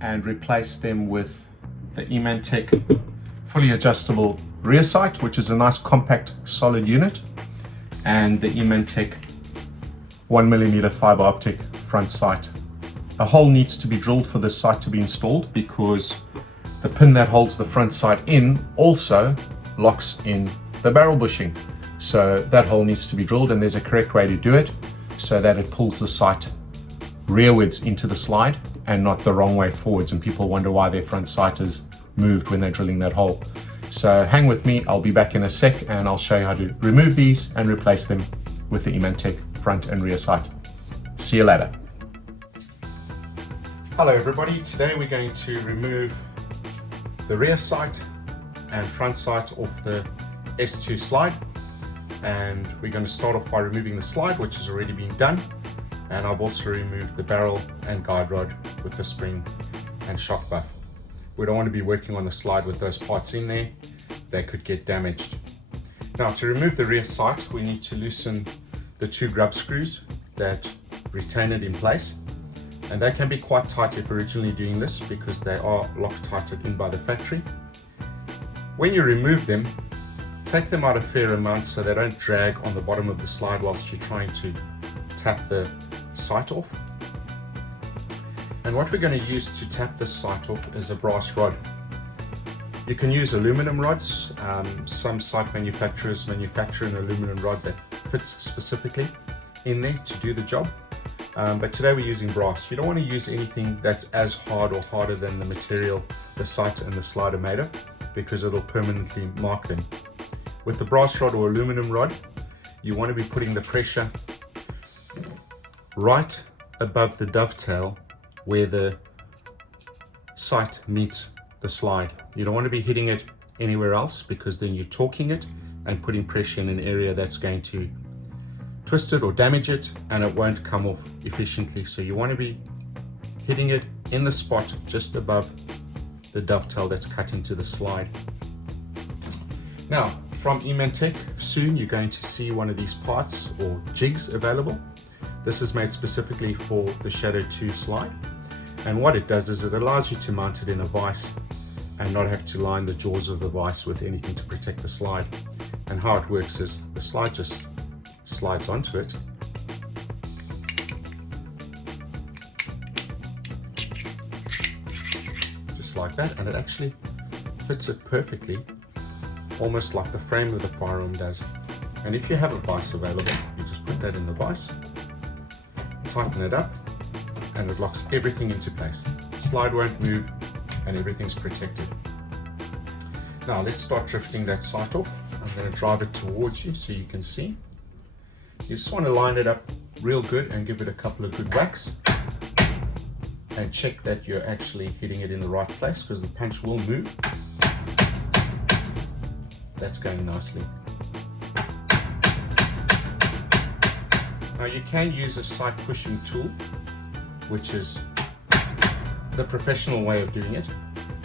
and replace them with the eemanntech fully adjustable rear sight, which is a nice compact solid unit, and the eemanntech 1mm fiber optic front sight. A hole needs to be drilled for this sight to be installed because the pin that holds the front sight in also locks in the barrel bushing. So that hole needs to be drilled, and there's a correct way to do it so that it pulls the sight rearwards into the slide and not the wrong way forwards, and people wonder why their front sight is moved when they're drilling that hole. So hang with me, I'll be back in a sec and I'll show you how to remove these and replace them with the eemanntech front and rear sight. See you later. Hello everybody, today we're going to remove the rear sight and front sight off the S2 slide, and we're going to start off by removing the slide, which has already been done, and I've also removed the barrel and guide rod with the spring and shock buff. We don't want to be working on the slide with those parts in there, they could get damaged. Now, to remove the rear sight, we need to loosen the two grub screws that retain it in place, and they can be quite tight if originally doing this because they are Loctited in by the factory. When you remove them, take them out a fair amount so they don't drag on the bottom of the slide whilst you're trying to tap the sight off. And what we're going to use to tap this sight off is a brass rod. You can use aluminum rods. Some sight manufacturers manufacture an aluminum rod that fits specifically in there to do the job. But today we're using brass. You don't want to use anything that's as hard or harder than the material the sight and the slide are made of, because it'll permanently mark them. With the brass rod or aluminum rod, you want to be putting the pressure right above the dovetail where the sight meets the slide. You don't want to be hitting it anywhere else, because then you're torquing it and putting pressure in an area that's going to twist it or damage it, and it won't come off efficiently. So you want to be hitting it in the spot just above the dovetail that's cut into the slide. Now, from eemanntech, soon you're going to see one of these parts or jigs available. This is made specifically for the Shadow 2 slide, and what it does is it allows you to mount it in a vise and not have to line the jaws of the vise with anything to protect the slide. And how it works is the slide just slides onto it, just like that, and it actually fits it perfectly, almost like the frame of the firearm does. And if you have a vise available, you just put that in the vise, tighten it up, and it locks everything into place. Slide won't move and everything's protected. Now let's start drifting that sight off. I'm going to drive it towards you so you can see. You just want to line it up real good and give it a couple of good whacks, and check that you're actually hitting it in the right place, because the punch will move. That's going nicely. Now you can use a sight pushing tool, which is the professional way of doing it,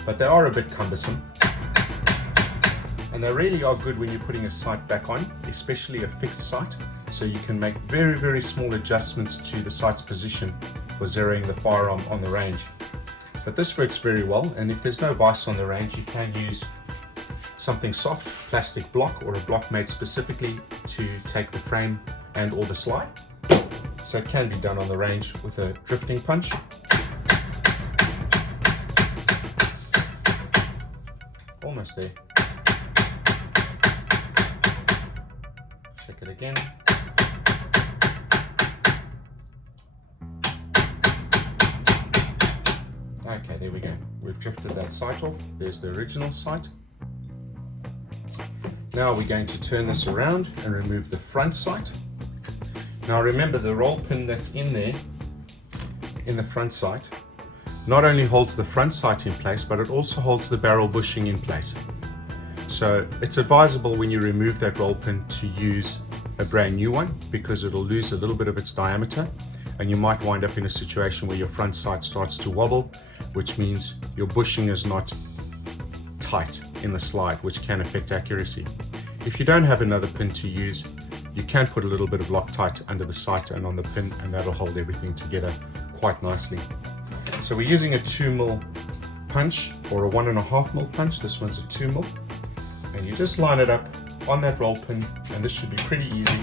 but they are a bit cumbersome. And they really are good when you're putting a sight back on, especially a fixed sight, so you can make very, very small adjustments to the sight's position for zeroing the firearm on the range. But this works very well, and if there's no vise on the range, you can use something soft, plastic block, or a block made specifically to take the frame and or the slide. So it can be done on the range with a drifting punch. Almost there. Check it again. Okay, there we go. We've drifted that sight off. There's the original sight. Now we're going to turn this around and remove the front sight. Now remember, the roll pin that's in there, in the front sight, not only holds the front sight in place, but it also holds the barrel bushing in place. So it's advisable when you remove that roll pin to use a brand new one, because it'll lose a little bit of its diameter, and you might wind up in a situation where your front sight starts to wobble, which means your bushing is not tight in the slide, which can affect accuracy. If you don't have another pin to use, you can put a little bit of Loctite under the sight and on the pin, and that'll hold everything together quite nicely. So we're using a 2mm punch or a 1.5mm punch. This one's a 2mm. And you just line it up on that roll pin, and this should be pretty easy.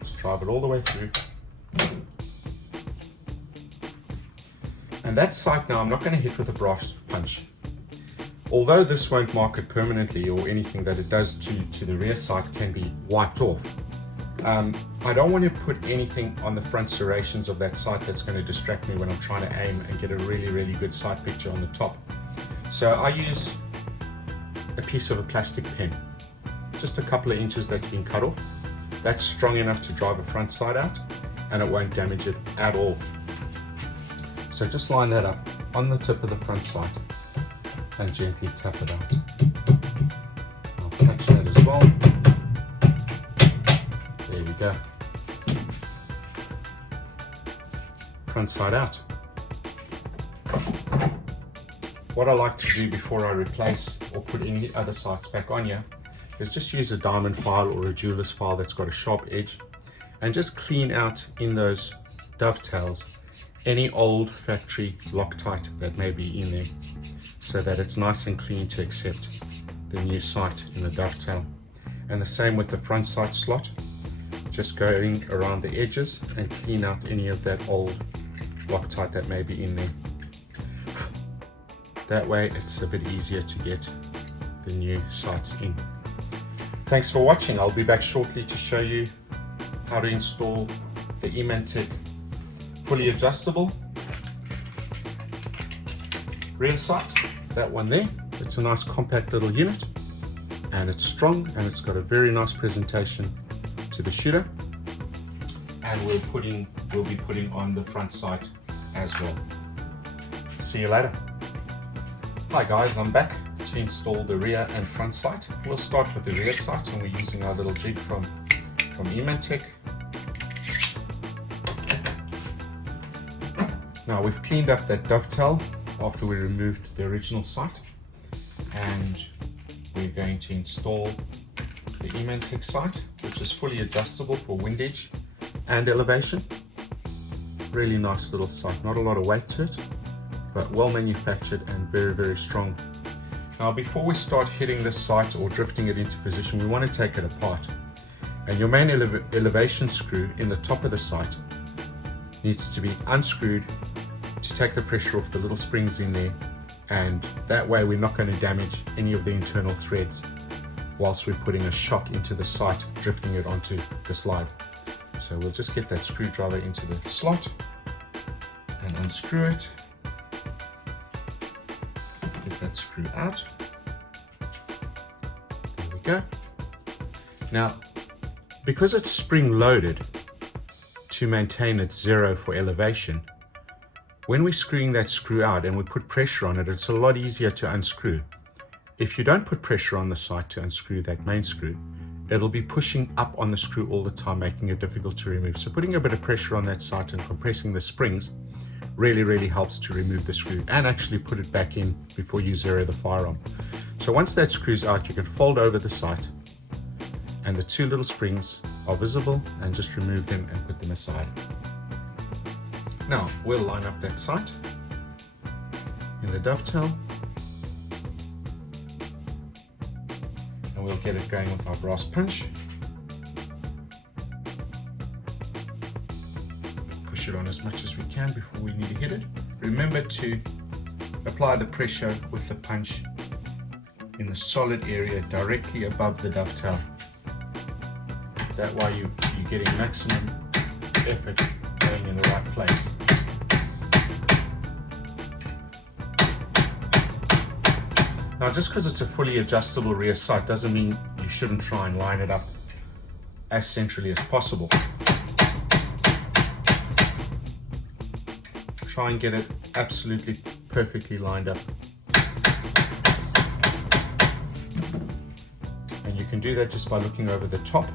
Just drive it all the way through. And that sight now I'm not going to hit with a brass punch. Although this won't mark it permanently, or anything that it does to the rear sight can be wiped off, I don't want to put anything on the front serrations of that sight that's going to distract me when I'm trying to aim and get a really good sight picture on the top. So I use a piece of a plastic pen, just a couple of inches that's been cut off. That's strong enough to drive a front sight out, and it won't damage it at all. So just line that up on the tip of the front sight and gently tap it out. I'll catch that as well. There we go. Front sight out. What I like to do before I replace or put any other sights back on here is just use a diamond file or a jeweler's file that's got a sharp edge, and just clean out in those dovetails any old factory Loctite that may be in there, so that it's nice and clean to accept the new sight in the dovetail. And the same with the front sight slot, just going around the edges and clean out any of that old Loctite that may be in there. That way it's a bit easier to get the new sights in. Thanks for watching. I'll be back shortly to show you how to install the eemanntech fully adjustable rear sight. That one there, it's a nice compact little unit, and it's strong, and it's got a very nice presentation to the shooter. And we'll be putting on the front sight as well. See you later. Hi guys, I'm back to install the rear and front sight. We'll start with the rear sight, and we're using our little jig from eemanntech. Now we've cleaned up that dovetail after we removed the original sight, and we're going to install the eemanntech sight, which is fully adjustable for windage and elevation. Really nice little sight, not a lot of weight to it, but well manufactured and very strong. Now before we start hitting this sight or drifting it into position, we want to take it apart, and your main elevation screw in the top of the sight needs to be unscrewed to take the pressure off the little springs in there, and that way we're not going to damage any of the internal threads whilst we're putting a shock into the sight, drifting it onto the slide. So we'll just get that screwdriver into the slot and unscrew it. Get that screw out. There we go. Now, because it's spring loaded to maintain its zero for elevation, when we're screwing that screw out and we put pressure on it, it's a lot easier to unscrew. If you don't put pressure on the sight to unscrew that main screw, it'll be pushing up on the screw all the time, making it difficult to remove. So putting a bit of pressure on that sight and compressing the springs really helps to remove the screw and actually put it back in before you zero the firearm. So once that screw's out, you can fold over the sight, and the two little springs are visible, and just remove them and put them aside. Now we'll line up that sight in the dovetail, and we'll get it going with our brass punch. Push it on as much as we can before we need to hit it. Remember to apply the pressure with the punch in the solid area directly above the dovetail. That way you're getting maximum effort going in the right place. Now, just because it's a fully adjustable rear sight doesn't mean you shouldn't try and line it up as centrally as possible. Try and get it absolutely perfectly lined up. And you can do that just by looking over the top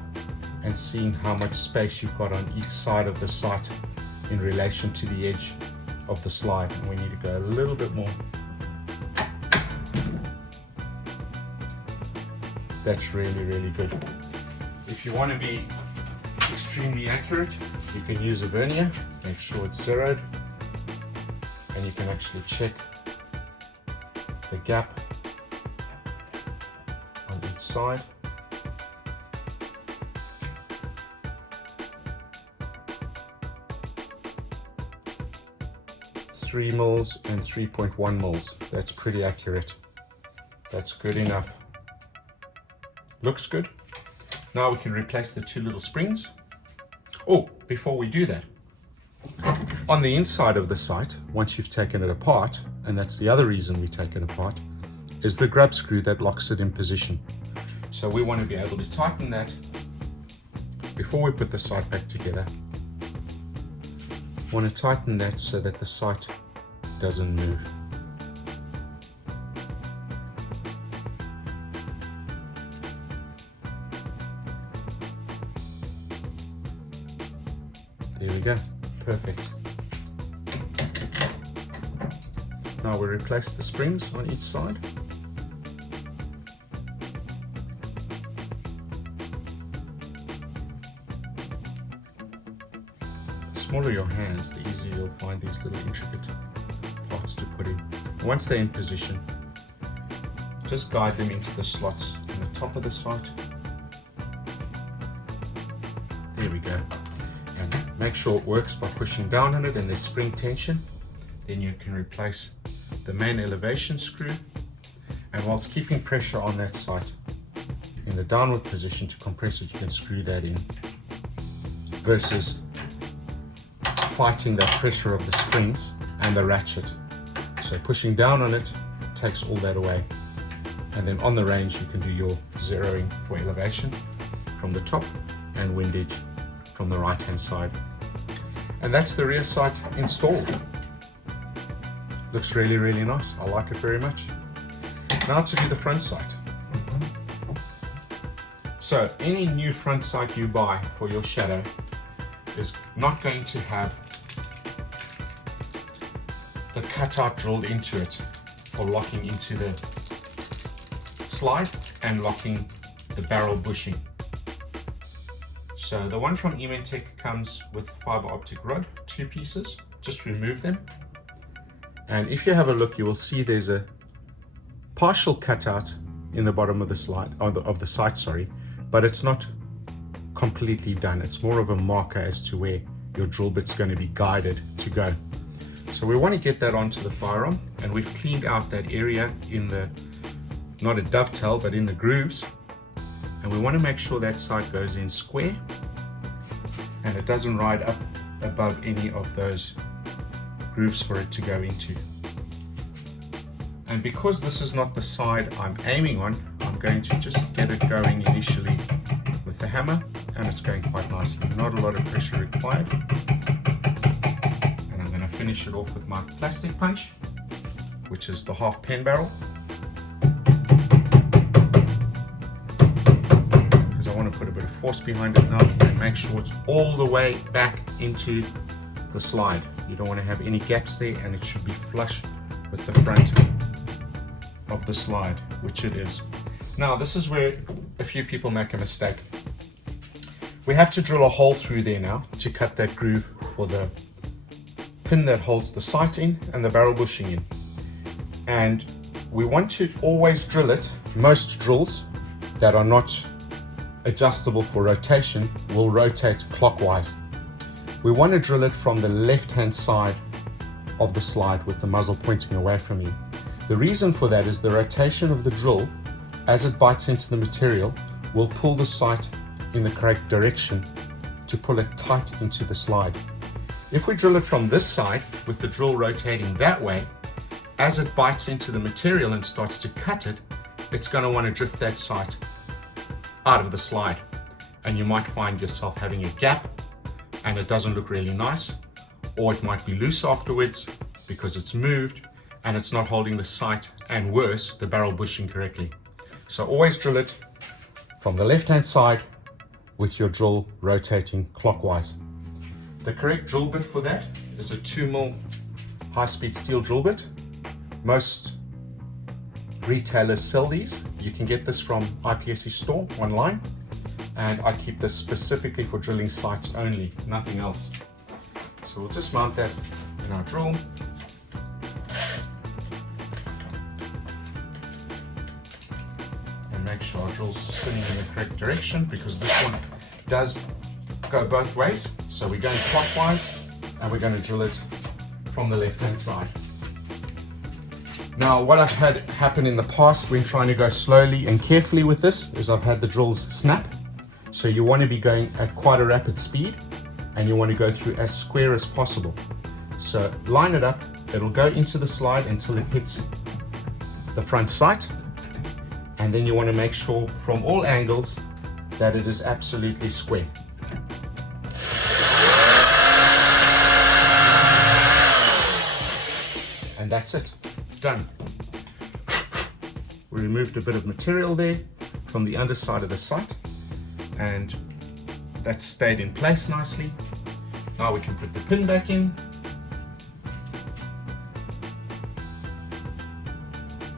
and seeing how much space you've got on each side of the sight in relation to the edge of the slide. And we need to go a little bit more. That's really good. If you want to be extremely accurate, You can use a vernier, make sure it's zeroed, and you can actually check the gap on each side. Three mils and 3.1 mils. That's pretty accurate. That's good enough. Looks good. Now we can replace the two little springs. Oh, before we do that, on the inside of the sight, once you've taken it apart, and that's the other reason we take it apart, is the grub screw that locks it in position. So we want to be able to tighten that before we put the sight back together. Want to tighten that so that the sight doesn't move. There we go, perfect. Now we replace the springs on each side. The smaller your hands, the easier you'll find these little intricate parts to put in. Once they're in position, just guide them into the slots on the top of the sight. There we go. And make sure it works by pushing down on it and there's spring tension. Then you can replace the main elevation screw, and whilst keeping pressure on that sight in the downward position to compress it, you can screw that in versus fighting that pressure of the springs and the ratchet. So pushing down on it takes all that away, and then on the range you can do your zeroing for elevation from the top and windage from the right hand side. And that's the rear sight installed. Looks really, really nice. I like it very much. Now to do the front sight. So any new front sight you buy for your shadow is not going to have the cutout drilled into it for locking into the slide and locking the barrel bushing. So the one from eemanntech comes with fiber optic rod, 2 pieces. Just remove them. And if you have a look, you will see there's a partial cutout in the bottom of the slide, of the sight, sorry, but it's not completely done. It's more of a marker as to where your drill bit's going to be guided to go. So we want to get that onto the firearm, and we've cleaned out that area in the, not a dovetail, but in the grooves. And we want to make sure that sight goes in square and it doesn't ride up above any of those grooves for it to go into. And because this is not the side I'm aiming on, I'm going to just get it going initially with the hammer, and it's going quite nicely. Not a lot of pressure required. And I'm going to finish it off with my plastic punch, which is the half pen barrel. Because I want to put a bit of force behind it now and make sure it's all the way back into the slide. You don't want to have any gaps there, and it should be flush with the front of the slide, which it is. Now this is where a few people make a mistake. We have to drill a hole through there now to cut that groove for the pin that holds the sight in and the barrel bushing in. And we want to always drill it. Most drills that are not adjustable for rotation will rotate clockwise. We want to drill it from the left-hand side of the slide with the muzzle pointing away from you. The reason for that is the rotation of the drill, as it bites into the material, will pull the sight in the correct direction to pull it tight into the slide. If we drill it from this side with the drill rotating that way, as it bites into the material and starts to cut it, it's going to want to drift that sight out of the slide, and you might find yourself having a gap and it doesn't look really nice, or it might be loose afterwards because it's moved and it's not holding the sight, and worse, the barrel bushing correctly. So always drill it from the left hand side with your drill rotating clockwise. The correct drill bit for that is a 2mm high-speed steel drill bit. Most retailers sell these. You can get this from IPSC store online. and I keep this specifically for drilling sites only, nothing else. So we'll just mount that in our drill. And make sure our drill's spinning in the correct direction, because this one does go both ways. So we're going clockwise and we're going to drill it from the left-hand side. Now, what I've had happen in the past when trying to go slowly and carefully with this is I've had the drills snap. So you want to be going at quite a rapid speed, and you want to go through as square as possible. So line it up, it'll go into the slide until it hits the front sight, and then you want to make sure from all angles that it is absolutely square. And that's it, done. We removed a bit of material there from the underside of the sight, and that stayed in place nicely. Now we can put the pin back in.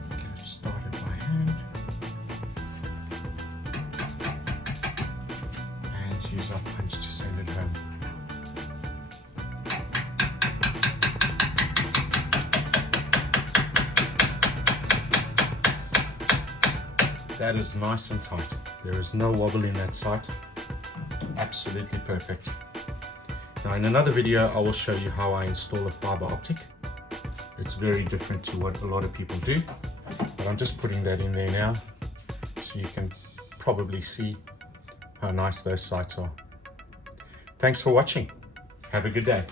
Get it started by hand. And use our punch to send it home. That is nice and tight. There is no wobble in that sight. Absolutely perfect. Now in another video I will show you how I install a fiber optic. It's very different to what a lot of people do, but I'm just putting that in there now so you can probably see how nice those sights are. Thanks for watching. Have a good day.